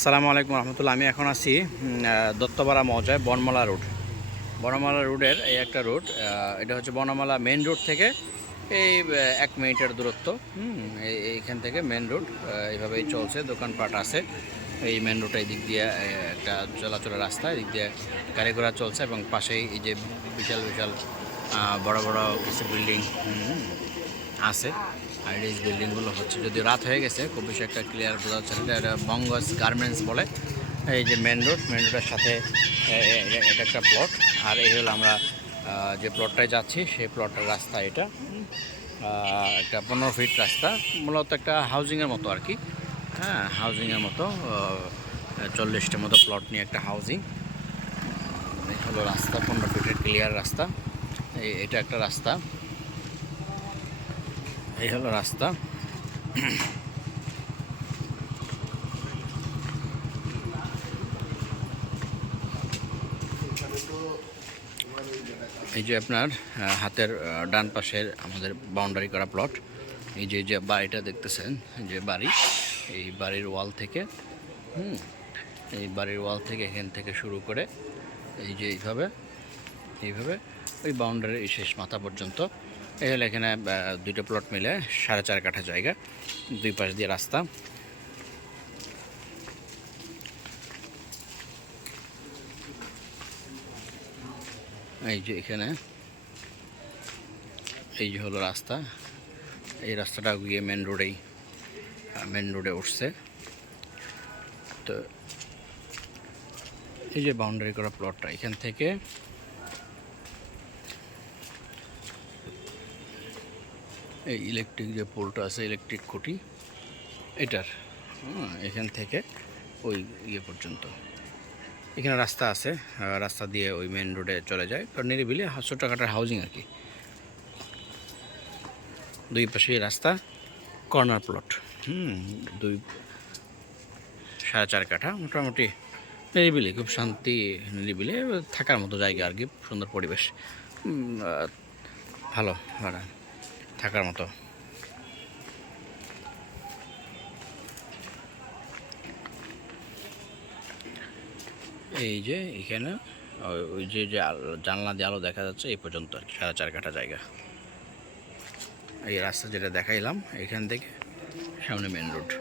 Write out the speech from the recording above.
আসসালামু আলাইকুম রহমতুল্লাহ। আমি এখন আছি দত্তপাড়া মৌজায় বনমালা রোড। বনমালা রোডের এই একটা রোড এটা হচ্ছে বনমালা মেন রোড থেকে এই এক মিনিটের দূরত্ব। এইখান থেকে মেন রোড এইভাবেই চলছে, দোকানপাট আছে। এই মেন রোড এই দিক দিয়ে একটা চলাচলের রাস্তা এই দিক দিয়ে গাড়ি ঘোড়া চলছে এবং পাশেই এই যে বিশাল বিশাল বড় বড় কিছু বিল্ডিং আছে। আর এই বিল্ডিংগুলো হচ্ছে যদি রাত হয়ে গেছে, খুব বেশি একটা ক্লিয়ার বোঝা যাচ্ছে না। এটা বঙ্গস গার্মেন্টস বলে। এই যে মেন রোড মেন রোডের সাথে এটা একটা প্লট আর এই হলো আমরা যে প্লটটায় যাচ্ছি, সেই প্লটের রাস্তা এটা। একটা পনেরো ফিট রাস্তা, মূলত একটা হাউজিংয়ের মতো আর কি। হ্যাঁ হাউজিংয়ের মতো চল্লিশটার মতো প্লট নিয়ে একটা হাউজিং এই হলো রাস্তা, পনেরো ফিটের ক্লিয়ার রাস্তা। এটা একটা রাস্তা। এই হলো রাস্তা। এই যে আপনার হাতের ডান পাশের আমাদের বাউন্ডারি করা প্লট এই যে যে বাড়িটা দেখতেছেন যে বাড়ি, এই বাড়ির ওয়াল থেকে, হুম, এই বাড়ির ওয়াল থেকে এখান থেকে শুরু করে, এই যে এইভাবে এইভাবে ওই বাউন্ডারির শেষ মাথা পর্যন্ত। এই হলো এখানে দুইটা প্লট মিলে সাড়ে চার কাঠা জায়গা, দুই পাশ দিয়ে রাস্তা। এই যে এখানে, এই যে হলো রাস্তা। এই রাস্তাটা গিয়ে মেন রোডেই মেন রোডে উঠছে। তো এই যে বাউন্ডারি করা প্লটটা এখান থেকে এই ইলেকট্রিক যে পোলটা আছে ইলেকট্রিক খুঁটি, এটার এখান থেকে ওই ইয়ে পর্যন্ত। এখানে রাস্তা আছে রাস্তা দিয়ে ওই মেন রোডে চলে যায়। তো নিরিবিলি হা- ছোটোখাটো হাউজিং আর কি। দুই পাশে রাস্তা কর্নার প্লট হুম, দুই, সাড়ে চার কাঠা, মোটামুটি নিরিবিলি, খুব শান্তি নিরিবিলি, থাকার মতো জায়গা আর কি, সুন্দর পরিবেশ। ভালো ভাড়া থাকার মতো। এই যে এখানে, ওই- যে যে জানলা দিয়ে আলো দেখা যাচ্ছে, এই পর্যন্ত আর কি, সাড়ে চার কাটা জায়গা। এই রাস্তা যেটা দেখাইলাম, এখান থেকে সামনে মেন রোড